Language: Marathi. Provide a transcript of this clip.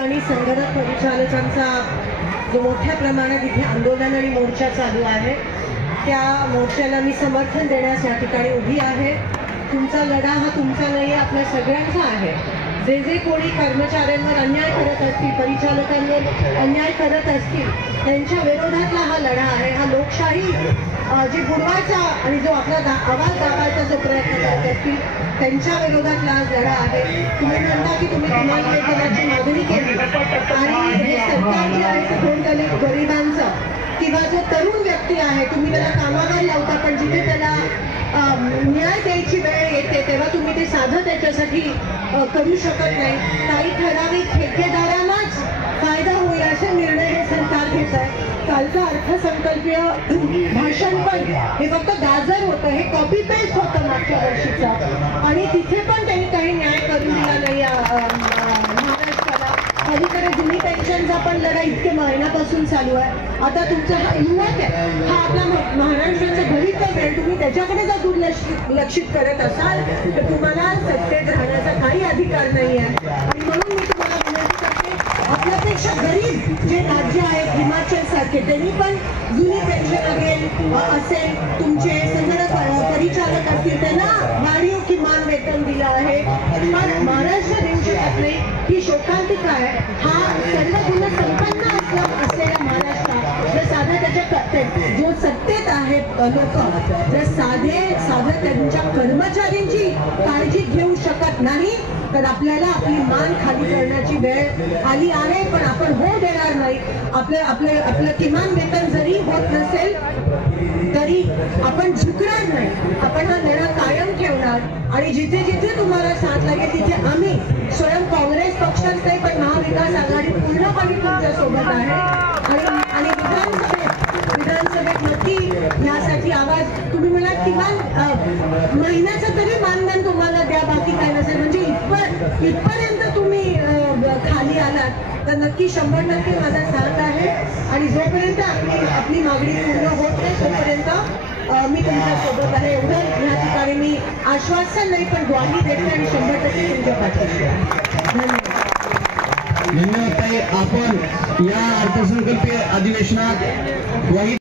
आणि संगणक परिचालकांचा जो मोठ्या प्रमाणात इथे आंदोलन आणि मोर्चा चालू आहे, त्या मोर्चाला मी समर्थन देण्यास या ठिकाणी उभी आहे. तुमचा लढा हा तुमचा नाही, आपल्या सगळ्यांचा आहे. जे जे कोणी कर्मचाऱ्यांवर अन्याय करत असतील, परिचालकांवर अन्याय करत असतील, त्यांच्या विरोधातला हा लढा आहे. हा लोकशाही जे बुडवायचा आणि जो आपला आवाज दाबायचा जो प्रयत्न करत असतील त्यांच्या विरोधातला हा लढा आहे. तुम्ही म्हणता की तुम्ही किमान वेतनाची मागणी केली आणि हे सरकार जे आहे ते गरिबांचं किंवा जो तरुण व्यक्ती आहे तुम्ही त्याला कामावर लावता, पण जिथे त्याला न्याय द्यायची वेळ येते तेव्हा तुम्ही ते साधं त्याच्यासाठी करू शकत नाही. काही ठराविक ठेकेदारांनाच फायदा होईल असे निर्णय हे सरकार घेत आहे. कालचं अर्थसंकल्पीय भाषण पण हे फक्त गाजर होतं, हे कॉपी पेस्ट होतं मागच्या वर्षीचं, आणि तिथे पण त्यांनी काही न्याय करून दिला नाही महाराष्ट्राला. कधीकडे जुनी पेन्शनचा पण लढा इतके महिन्यापासून चालू आहे. आता तुमचा हा युवक आहे, हा आपला महाराष्ट्राचं भवितव्य आहे, तुम्ही त्याच्याकडे जर दुर्लक्षित करत असाल तर तुम्हाला सत्तेत राहण्याचा काही अधिकार नाही आहे. आणि म्हणून मी तुम्हाला विनंती करते, आपल्यापेक्षा गरीब जे राज्य आहेत हिमाचल सारखे, त्यांनी पण जुनी पेन्शन असेल, तुमचे संगणक परिचालक असतील, त्यांना वाढीव किमान वेतन दिलं आहे. पण महाराष्ट्र देऊ शकत नाही ही शोकांतिका आहे. हा सर्व गुण संपन्न असलेल्या महाराष्ट्रात जर साधं त्याच्या जो सत्तेत आहेत लोक जर साधं त्यांच्या कर्मचाऱ्यांची काळजी घेऊ शकत नाही तर आपल्याला आपली मान खाली करण्याची वेळ आली आहे. पण आपण हो देणार नाही. आपलं किमान वेतन जरी होत नसेल तरी आपण झुकणार नाही. आपण हा लढा कायम ठेवणार आणि जिथे जिथे तुम्हाला साथ लागेल तिथे आम्ही स्वयं काँग्रेस पक्षात नाही पण महाविकास आघाडी पूर्णपणे तुमच्या सोबत आहे. आणि विधानसभेत नक्की यासाठी आवाज तुम्ही म्हणा किमान महिन्याचं तरी मानधन तुम्हाला द्या, बाकी काय नसेल. म्हणजे इथपर्यंत तुम्ही खाली आलात तर नक्की 100% माझा साथ आहे. आणि जोपर्यंत आपली मागणी पूर्ण होत नाही तोपर्यंत मी तुमच्या सोबत आहे. एवढं या ठिकाणी मी आश्वासन नाही पण ग्वाही देते आणि 100% तुमच्या पाठीशी आहे. धन्यवाद ताई. आपण या अर्थसंकल्पीय अधिवेशनात ग्वाही